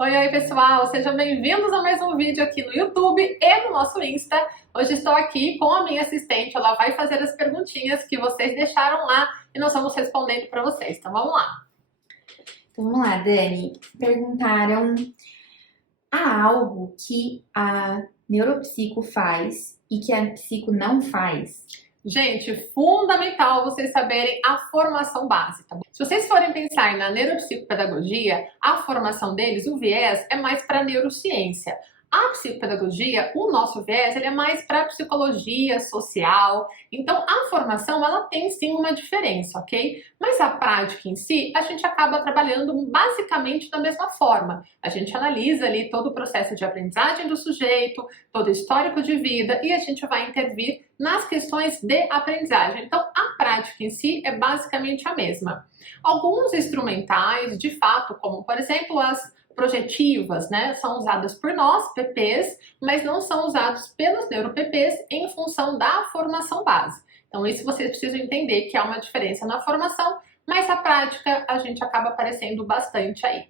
Oi, oi pessoal, sejam bem-vindos a mais um vídeo aqui no YouTube e no nosso Insta. Hoje estou aqui com a minha assistente, ela vai fazer as perguntinhas que vocês deixaram lá e nós vamos respondendo para vocês, então vamos lá. Então vamos lá, Dani. Perguntaram: há algo que a neuropsico faz e que a psico não faz? Gente, fundamental vocês saberem a formação base, tá bom? Se vocês forem pensar na neuropsicopedagogia, a formação deles, o viés, é mais para neurociência. A psicopedagogia, o nosso viés, ele é mais para psicologia social. Então, a formação, ela tem sim uma diferença, ok? Mas a prática em si, a gente acaba trabalhando basicamente da mesma forma. A gente analisa ali todo o processo de aprendizagem do sujeito, todo o histórico de vida e a gente vai intervir nas questões de aprendizagem. Então, a prática em si é basicamente a mesma. Alguns instrumentais, de fato, como por exemplo as projetivas, né, são usadas por nós, PPs, mas não são usados pelos neuro-PPs em função da formação base. Então, isso vocês precisam entender que há uma diferença na formação, mas a prática a gente acaba aparecendo bastante aí.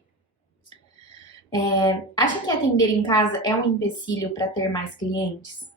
Acha que atender em casa é um empecilho para ter mais clientes?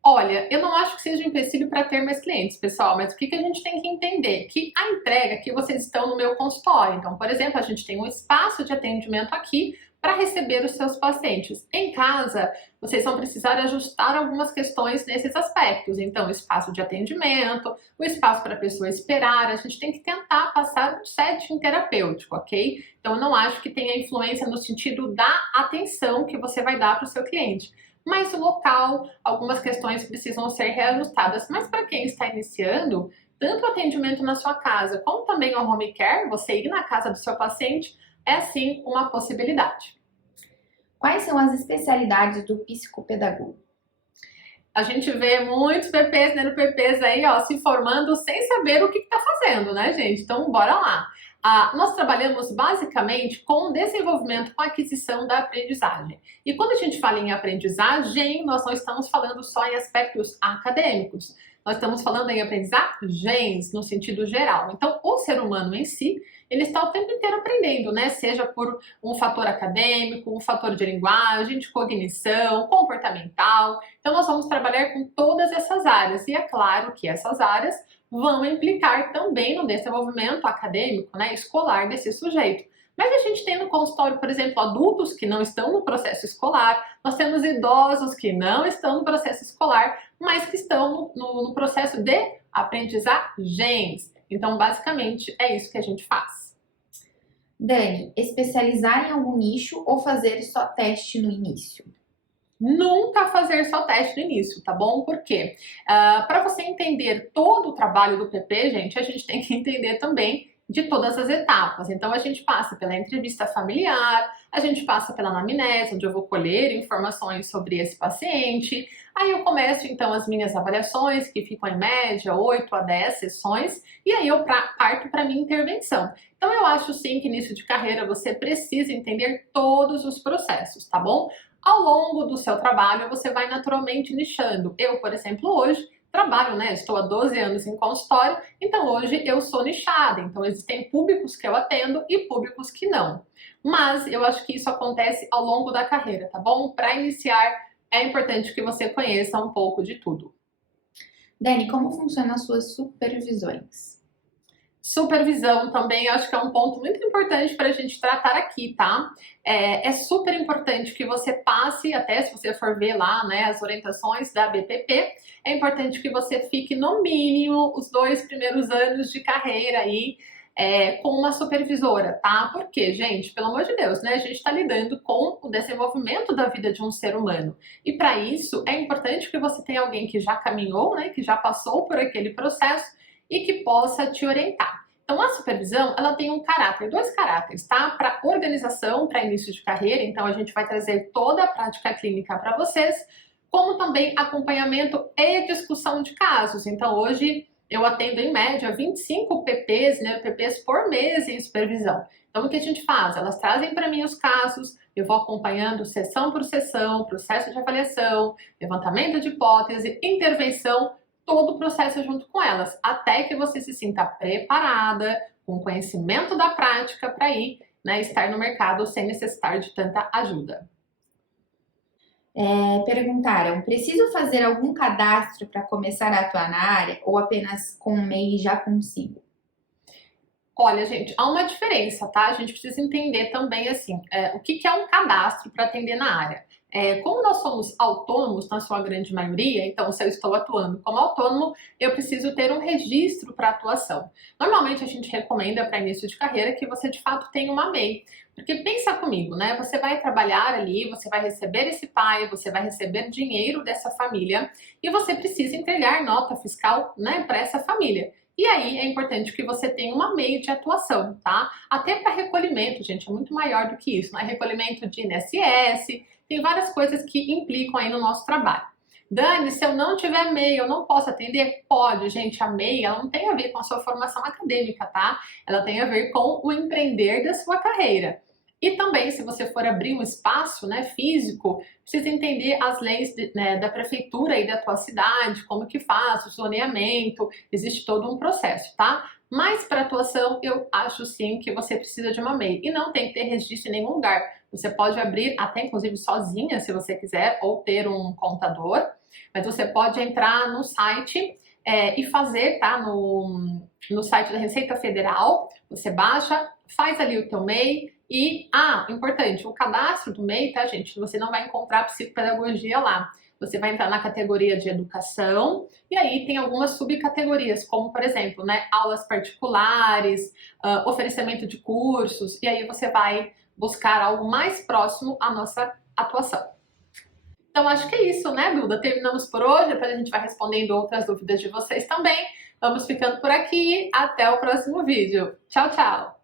Olha, eu não acho que seja um empecilho para ter mais clientes, pessoal, mas o que a gente tem que entender? Que a entrega que vocês estão no meu consultório. Então, por exemplo, a gente tem um espaço de atendimento aqui para receber os seus pacientes. Em casa, vocês vão precisar ajustar algumas questões nesses aspectos. Então, o espaço de atendimento, o espaço para a pessoa esperar, a gente tem que tentar passar um setting terapêutico, ok? Então, eu não acho que tenha influência no sentido da atenção que você vai dar para o seu cliente. Mas o local, algumas questões precisam ser reajustadas. Mas para quem está iniciando, tanto o atendimento na sua casa, como também o home care, você ir na casa do seu paciente, é sim uma possibilidade. Quais são as especialidades do psicopedagogo? A gente vê muitos PPs, neuro-PPs aí, ó, se formando sem saber o que está fazendo, né, gente? Então, bora lá. Nós trabalhamos basicamente com desenvolvimento, com aquisição da aprendizagem. E quando a gente fala em aprendizagem, nós não estamos falando só em aspectos acadêmicos. Nós estamos falando em aprendizagens no sentido geral. Então, o ser humano em si, ele está o tempo inteiro aprendendo, né? Seja por um fator acadêmico, um fator de linguagem, de cognição, comportamental. Então, nós vamos trabalhar com todas essas áreas. E é claro que essas áreas vão implicar também no desenvolvimento acadêmico, né, escolar desse sujeito. Mas a gente tem no consultório, por exemplo, adultos que não estão no processo escolar, nós temos idosos que não estão no processo escolar, mas que estão no processo de aprendizagens. Então, basicamente, é isso que a gente faz. Dani, especializar em algum nicho ou fazer só teste no início? Nunca fazer só teste no início, tá bom? Por quê? Para você entender todo o trabalho do PP, gente, a gente tem que entender também de todas as etapas. Então, a gente passa pela entrevista familiar, a gente passa pela anamnese, onde eu vou colher informações sobre esse paciente. Aí eu começo, então, as minhas avaliações, que ficam em média 8 a 10 sessões, e aí eu parto para a minha intervenção. Então, eu acho sim que início de carreira você precisa entender todos os processos, tá bom? Ao longo do seu trabalho, você vai naturalmente nichando. Eu, por exemplo, hoje trabalho, né? Estou há 12 anos em consultório, então hoje eu sou nichada. Então existem públicos que eu atendo e públicos que não. Mas eu acho que isso acontece ao longo da carreira, tá bom? Para iniciar, é importante que você conheça um pouco de tudo. Dani, como funcionam as suas supervisões? Supervisão também, eu acho que é um ponto muito importante para a gente tratar aqui, tá? É super importante que você passe, até se você for ver lá, né, as orientações da BPP, é importante que você fique no mínimo os 2 primeiros anos de carreira aí com uma supervisora, tá? Porque, gente, pelo amor de Deus, né, a gente está lidando com o desenvolvimento da vida de um ser humano. E para isso, é importante que você tenha alguém que já caminhou, né, que já passou por aquele processo, e que possa te orientar. Então, a supervisão, ela tem um caráter, 2 caráteres, tá? Para organização, para início de carreira, então a gente vai trazer toda a prática clínica para vocês, como também acompanhamento e discussão de casos. Então, hoje eu atendo em média 25 PPs, né, PPs por mês em supervisão. Então, o que a gente faz? Elas trazem para mim os casos, eu vou acompanhando sessão por sessão, processo de avaliação, levantamento de hipótese, intervenção, todo o processo junto com elas, até que você se sinta preparada, com conhecimento da prática para ir né, estar no mercado sem necessitar de tanta ajuda. Perguntaram, preciso fazer algum cadastro para começar a atuar na área ou apenas com o MEI já consigo? Olha, gente, há uma diferença, tá? A gente precisa entender também, assim, o que é um cadastro para atender na área. Como nós somos autônomos, na sua grande maioria, então se eu estou atuando como autônomo, eu preciso ter um registro para atuação. Normalmente a gente recomenda para início de carreira que você de fato tenha uma MEI, porque pensa comigo, né? Você vai trabalhar ali, você vai receber esse pai, você vai receber dinheiro dessa família e você precisa entregar nota fiscal, né, para essa família. E aí é importante que você tenha uma MEI de atuação, tá? Até para recolhimento, gente, é muito maior do que isso, né? Recolhimento de INSS, tem várias coisas que implicam aí no nosso trabalho. Dani, se eu não tiver MEI, eu não posso atender? Pode, gente, a MEI, ela não tem a ver com a sua formação acadêmica, tá? Ela tem a ver com o empreender da sua carreira. E também, se você for abrir um espaço, né, físico, precisa entender as leis da prefeitura e da tua cidade, como que faz, o zoneamento, existe todo um processo, tá? Mas para atuação, eu acho sim que você precisa de uma MEI. E não tem que ter registro em nenhum lugar. Você pode abrir até, inclusive, sozinha, se você quiser, ou ter um contador. Mas você pode entrar no site e fazer, tá? No site da Receita Federal, você baixa, faz ali o teu MEI. E, importante, o cadastro do MEI, tá, gente? Você não vai encontrar psicopedagogia lá. Você vai entrar na categoria de educação e aí tem algumas subcategorias, como, por exemplo, né, aulas particulares, oferecimento de cursos, e aí você vai buscar algo mais próximo à nossa atuação. Então, acho que é isso, né, Duda? Terminamos por hoje, depois a gente vai respondendo outras dúvidas de vocês também. Vamos ficando por aqui, até o próximo vídeo. Tchau, tchau!